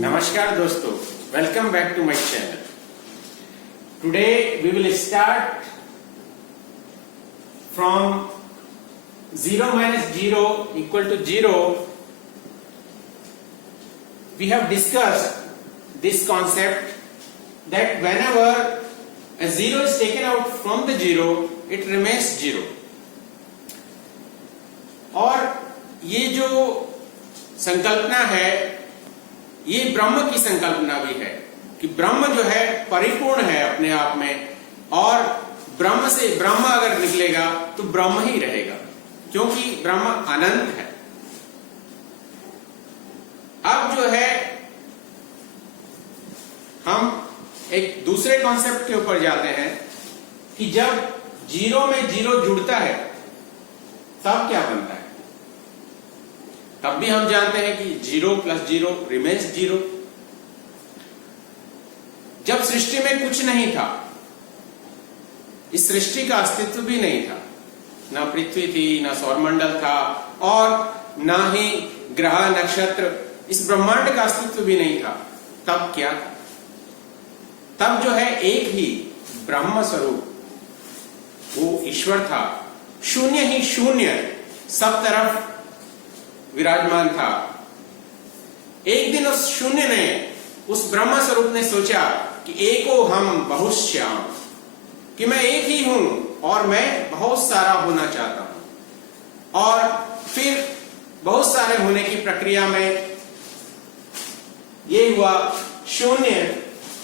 Namaskar dosto, welcome back to my channel. Today we will start from 0 minus 0 equal to 0. We have discussed this concept that whenever a 0 is taken out from the 0, it remains 0. और ये जो संकल्पना है ये ब्रह्म की संकल्पना भी है कि ब्रह्म जो है परिपूर्ण है अपने आप में, और ब्रह्म से ब्रह्म अगर निकलेगा तो ब्रह्म ही रहेगा क्योंकि ब्रह्म अनंत है। अब जो है हम एक दूसरे कॉन्सेप्ट के ऊपर जाते हैं कि जब 0 में 0 जुड़ता है तब क्या बनता है। तब भी हम जानते हैं कि 0 प्लस 0 रिमेन्स 0। जब सृष्टि में कुछ नहीं था, इस सृष्टि का अस्तित्व भी नहीं था, ना पृथ्वी थी, ना सौरमंडल था, और ना ही ग्रह नक्षत्र, इस ब्रह्मांड का अस्तित्व भी नहीं था, तब क्या था? तब जो है एक ही ब्रह्म स्वरूप वो ईश्वर था, शून्य ही शून्य सब तरफ विराजमान था। एक दिन उस शून्य ने, उस ब्रह्म स्वरूप ने सोचा कि एको हम बहुश्याम, कि मैं एक ही हूं और मैं बहुत सारा होना चाहता हूं। और फिर बहुत सारे होने की प्रक्रिया में ये हुआ शून्य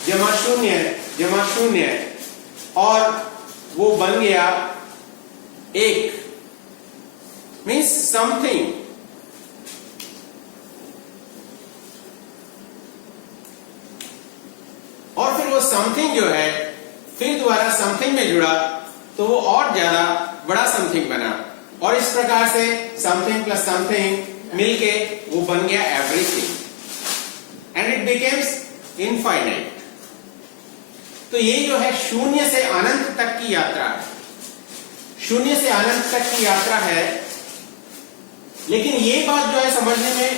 जमा शून्य जमा शून्य, और वो बन गया एक, मीन्स समथिंग। और फिर वो समथिंग जो है फिर दोबारा समथिंग में जुड़ा तो वो और ज्यादा बड़ा समथिंग बना, और इस प्रकार से समथिंग प्लस समथिंग मिलके वो बन गया everything, and it becomes infinite. तो ये जो है शून्य से अनंत तक की यात्रा है, शून्य से अनंत तक की यात्रा है। लेकिन ये बात जो है समझने में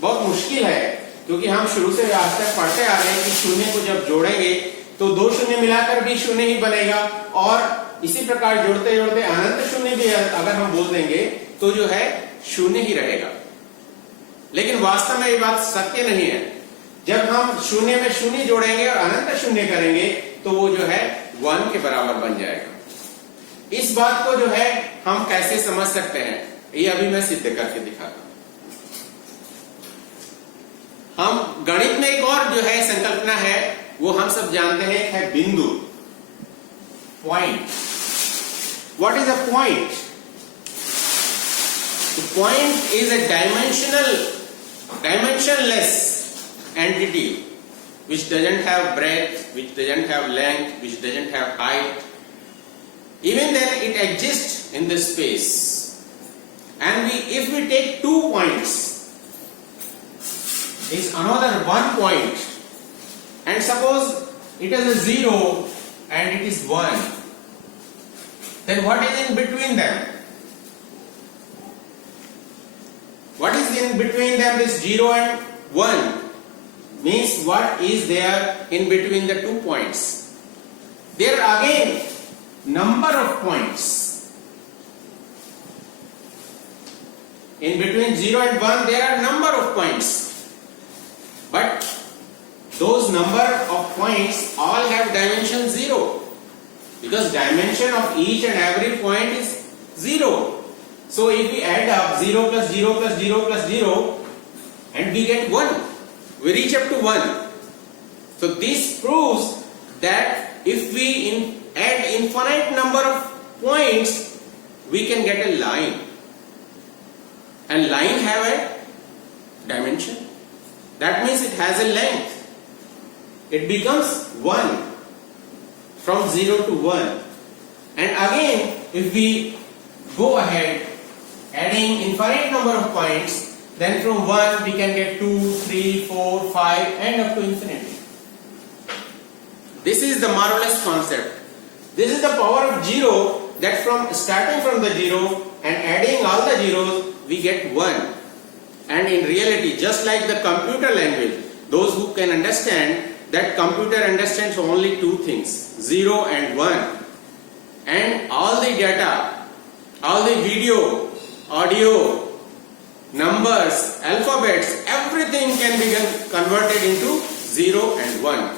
बहुत मुश्किल है, क्योंकि हम शुरू से आज तक पढ़ते आ रहे हैं कि शून्य को जब जोड़ेंगे तो दो शून्य मिलाकर भी शून्य ही बनेगा, और इसी प्रकार जोड़ते जोड़ते अनंत शून्य भी अगर हम बोल देंगे तो जो है शून्य ही रहेगा। लेकिन वास्तव में ये बात सत्य नहीं है। जब हम शून्य में शून्य जोड़ेंगे और अनंत शून्य करेंगे तो वो जो है 1 के बराबर बन जाएगा। इस बात को जो है हम कैसे समझ सकते हैं, ये अभी मैं सिद्ध करके दिखाता हूं। हम गणित में एक और जो है संकल्पना है, वो हम सब जानते हैं, है बिंदु, point. What is a point? Point is a dimensionless entity which doesn't have breadth, which doesn't have length, which doesn't have height. Even then it exists in the space, and if we take 2 points, is another 1 point, and suppose it is a 0 and it is 1, then what is in between them? What is in between them? This 0 and 1 means what is there in between the 2 points? There are again number of points. In between 0 and 1 there are number of points. But those number of points all have dimension 0, because dimension of each and every point is 0. So if we add up 0 plus 0 plus 0 plus 0 and we get 1, we reach up to 1. So this proves that if we add infinite number of points, we can get a line, and line have a dimension. That means it has a length. It becomes 1 from 0 to 1. And again, if we go ahead adding infinite number of points, then from 1 we can get 2, 3, 4, 5 and up to infinity. This is the marvelous concept. This is the power of 0, that from starting from the 0 and adding all the zeros we get 1. And in reality, just like the computer language, those who can understand that computer understands only two things, 0 and 1. And all the data, all the video, audio, numbers, alphabets, everything can be converted into 0 and 1.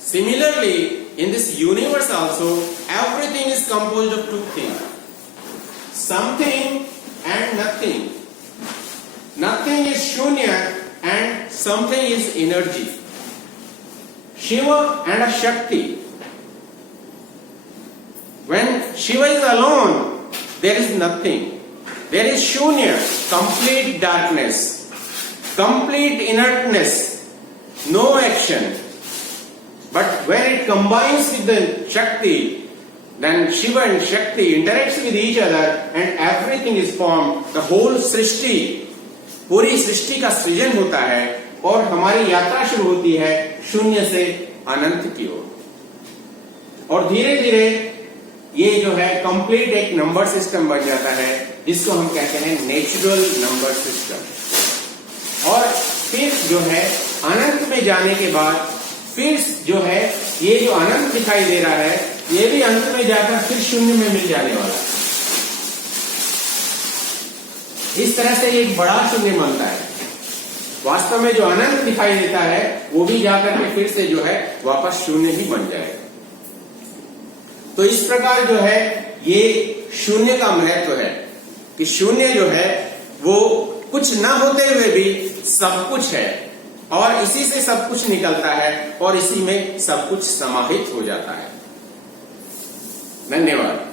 Similarly, in this universe also, everything is composed of two things, something and nothing. Nothing is shunya and something is energy. Shiva and a Shakti. When Shiva is alone, there is nothing. There is shunya, complete darkness, complete inertness, no action. But when it combines with the Shakti, then Shiva and Shakti interacts with each other and everything is formed. The whole सृष्टि, पूरी सृष्टि का सृजन होता है और हमारी यात्रा शुरू होती है शून्य से अनंत की ओर। और धीरे धीरे ये जो है कंप्लीट एक नंबर सिस्टम बन जाता है जिसको हम कहते हैं नेचुरल नंबर सिस्टम। और फिर जो है अनंत में जाने के बाद फिर जो है ये जो अनंत दिखाई दे रहा है ये भी अंत में जाकर फिर शून्य में मिल जाने वाला है। इस तरह से एक बड़ा शून्य बनता है। वास्तव में जो अनंत दिखाई देता है वो भी जाकर के फिर से जो है वापस शून्य ही बन जाएगा। तो इस प्रकार जो है ये शून्य का महत्व है कि शून्य जो है वो कुछ ना होते हुए भी सब कुछ है और इसी से सब कुछ निकलता है और इसी में सब कुछ समाहित हो जाता है। धन्यवाद।